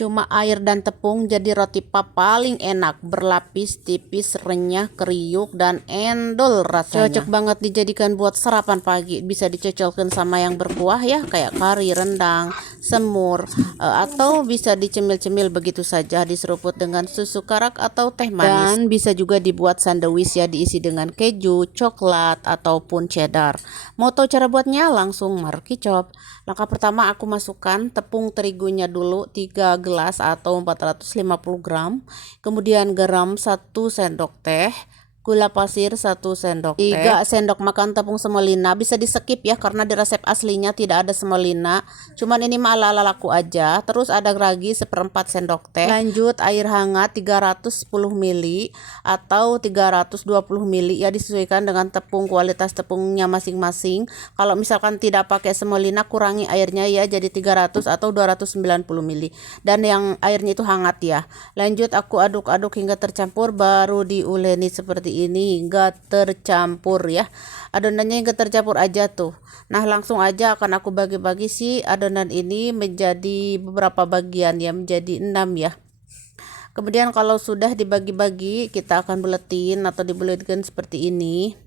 Cuma air dan tepung jadi roti pap paling enak, berlapis, tipis, renyah, kriuk, dan endol rasanya. Cocok banget dijadikan buat sarapan pagi. Bisa dicocolkan sama yang berkuah ya, kayak kari, rendang, semur, atau bisa dicemil-cemil begitu saja, diseruput dengan susu karak atau teh manis. Dan bisa juga dibuat sandwich ya, diisi dengan keju, coklat, ataupun cheddar. Mau tahu cara buatnya? Langsung mari kicop. Langkah pertama, aku masukkan tepung terigunya dulu 3 gelas atau 450 gram, kemudian garam 1 sendok teh, gula pasir 1 sendok teh, 3 sendok makan tepung semolina. Bisa di skip ya karena di resep aslinya tidak ada semolina, cuman ini mah ala-ala laku aja. Terus ada ragi 1/4 sendok teh, lanjut air hangat 310 ml atau 320 ml ya, disesuaikan dengan tepung, kualitas tepungnya masing-masing. Kalau misalkan tidak pakai semolina, kurangi airnya ya, jadi 300 atau 290 ml, dan yang airnya itu hangat ya. Lanjut aku aduk-aduk hingga tercampur, baru diuleni seperti ini hingga tercampur ya. Adonannya hingga tercampur aja tuh. Nah, langsung aja akan aku bagi-bagi si adonan ini menjadi beberapa bagian ya, menjadi 6 ya. Kemudian kalau sudah dibagi-bagi, kita akan buletin atau dibuletkan seperti ini.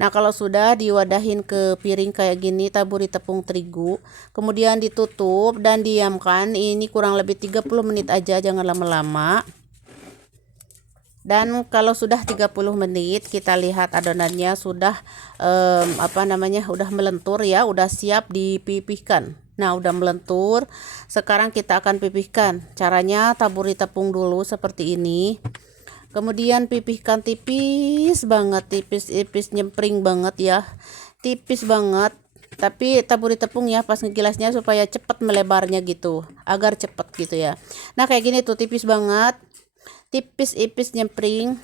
Nah, kalau sudah diwadahin ke piring kayak gini, taburi tepung terigu, kemudian ditutup dan diamkan ini kurang lebih 30 menit aja, jangan lama-lama. Dan kalau sudah 30 menit, kita lihat adonannya sudah udah melentur ya, udah siap dipipihkan. Nah, udah melentur. Sekarang kita akan pipihkan. Caranya taburi tepung dulu seperti ini. Kemudian pipihkan tipis banget, tipis-tipis, nyempring banget ya. Tipis banget. Tapi taburi tepung ya pas ngegilasnya supaya cepat melebarnya gitu, agar cepat gitu ya. Nah, kayak gini tuh tipis banget. Tipis-tipis nyempring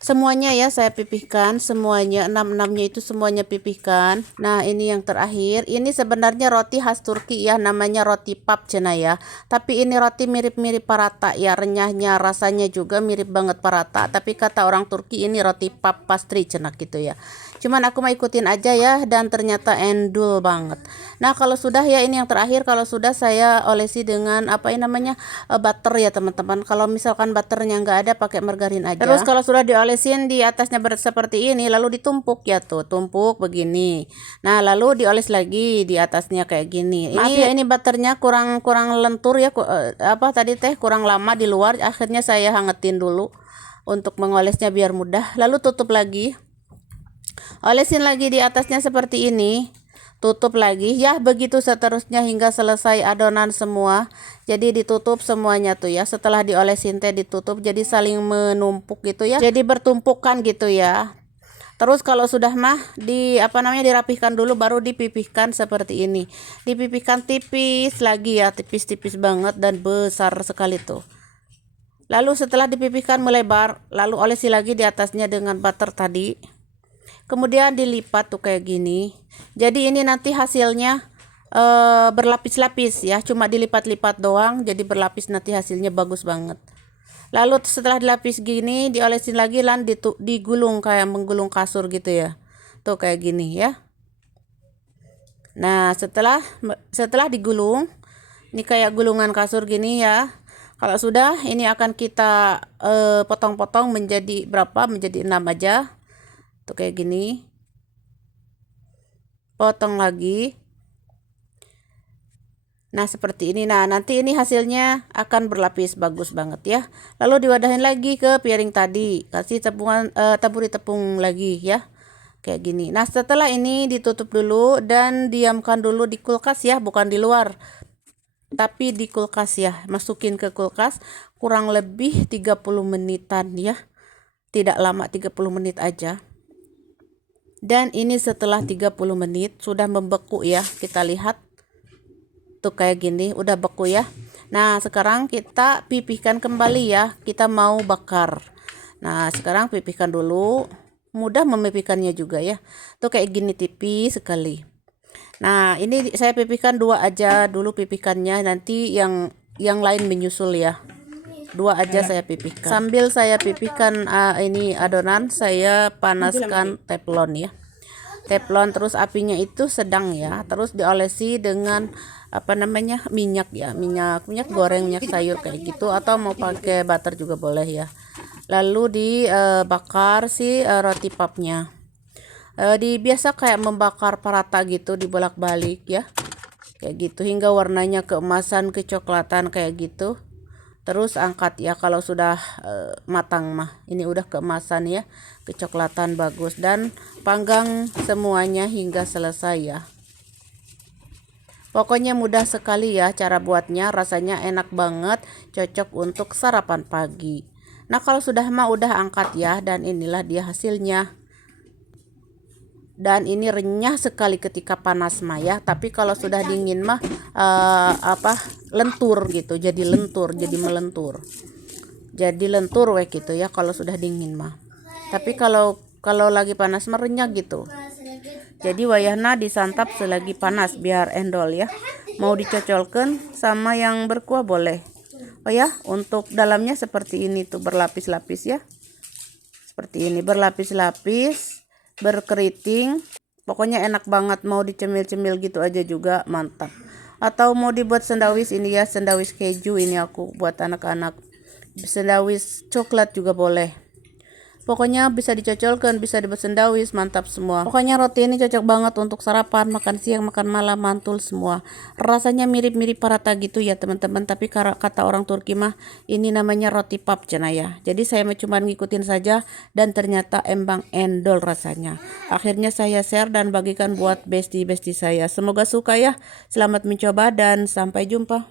semuanya ya, saya pipihkan semuanya, 6-6-nya itu semuanya pipihkan. Nah, ini yang terakhir, ini sebenarnya roti khas Turki ya, namanya roti pap cina ya, tapi ini roti mirip-mirip parata ya, renyahnya rasanya juga mirip banget parata, tapi kata orang Turki ini roti pap pastry cina gitu ya. Cuman aku mau ikutin aja ya, dan ternyata endul banget. Nah, kalau sudah ya, ini yang terakhir, kalau sudah saya olesi dengan butter ya teman-teman. Kalau misalkan butternya nggak ada, pakai margarin aja. Terus kalau sudah diolesin di atasnya seperti ini, lalu ditumpuk ya tuh, tumpuk begini. Nah, lalu dioles lagi di atasnya kayak gini. Maaf ya, ini butternya kurang lentur ya, kurang lama di luar. Akhirnya saya hangetin dulu untuk mengolesnya biar mudah. Lalu tutup lagi. Olesin lagi di atasnya seperti ini, tutup lagi ya, begitu seterusnya hingga selesai adonan semua. Jadi ditutup semuanya tuh ya, setelah diolesin teh ditutup, jadi saling menumpuk gitu ya, jadi bertumpukan gitu ya. Terus kalau sudah mah dirapihkan dulu, baru dipipihkan seperti ini. Dipipihkan tipis lagi ya, tipis-tipis banget dan besar sekali tuh. Lalu setelah dipipihkan melebar, lalu olesi lagi di atasnya dengan butter tadi. Kemudian dilipat tuh kayak gini. Jadi ini nanti hasilnya berlapis-lapis ya, cuma dilipat-lipat doang, jadi berlapis, nanti hasilnya bagus banget. Lalu setelah dilapis gini, diolesin lagi, digulung kayak menggulung kasur gitu ya, tuh kayak gini ya. Nah, setelah digulung, ini kayak gulungan kasur gini ya. Kalau sudah, ini akan kita potong-potong menjadi berapa, menjadi 6 aja tuh kayak gini, potong lagi. Nah, seperti ini. Nah, nanti ini hasilnya akan berlapis bagus banget ya. Lalu diwadahin lagi ke piring tadi, kasih taburi tepung lagi ya, kayak gini. Nah, setelah ini ditutup dulu dan diamkan dulu di kulkas ya, bukan di luar tapi di kulkas ya. Masukin ke kulkas kurang lebih 30 menitan ya, tidak lama, 30 menit aja. Dan ini setelah 30 menit sudah membeku ya, kita lihat tuh kayak gini, udah beku ya. Nah, sekarang kita pipihkan kembali ya, kita mau bakar. Nah, sekarang pipihkan dulu, mudah memipihkannya juga ya, tuh kayak gini, tipis sekali. Nah, ini saya pipihkan 2 aja dulu pipihkannya, nanti yang lain menyusul ya. 2 aja saya pipihkan. Sambil saya pipihkan ini adonan, saya panaskan teflon ya. Teflon, terus apinya itu sedang ya. Terus diolesi dengan apa namanya, minyak ya, minyak goreng, minyak sayur kayak gitu, atau mau pakai butter juga boleh ya. Lalu dibakar si roti papnya. Biasa kayak membakar parata gitu, dibolak-balik ya, kayak gitu hingga warnanya keemasan kecoklatan kayak gitu. Terus angkat ya kalau sudah matang mah. Ini udah keemasan ya, kecoklatan bagus, dan panggang semuanya hingga selesai ya. Pokoknya mudah sekali ya cara buatnya, rasanya enak banget, cocok untuk sarapan pagi. Nah, kalau sudah mah udah angkat ya, dan inilah dia hasilnya. Dan ini renyah sekali ketika panas mah ya, tapi kalau sudah dingin mah lentur gitu, jadi lentur, jadi melentur. Jadi lentur weh gitu ya kalau sudah dingin mah. Tapi kalau lagi panas mah renyah gitu. Jadi wayahna disantap selagi panas biar endol ya. Mau dicocolkan sama yang berkuah boleh. Oh ya, untuk dalamnya seperti ini tuh, berlapis-lapis ya. Seperti ini, berlapis-lapis, berkeriting. Pokoknya enak banget, mau dicemil-cemil gitu aja juga mantap. Atau mau dibuat sandwich ini ya, sandwich keju ini aku buat anak-anak. Sandwich coklat juga boleh. Pokoknya bisa dicocolkan, bisa dibuat sandwich, mantap semua. Pokoknya roti ini cocok banget untuk sarapan, makan siang, makan malam, mantul semua. Rasanya mirip-mirip parata gitu ya teman-teman, tapi kata orang Turki mah ini namanya roti pap cina ya. Jadi saya cuma ngikutin saja dan ternyata embang endol rasanya. Akhirnya saya share dan bagikan buat bestie-bestie saya. Semoga suka ya. Selamat mencoba dan sampai jumpa.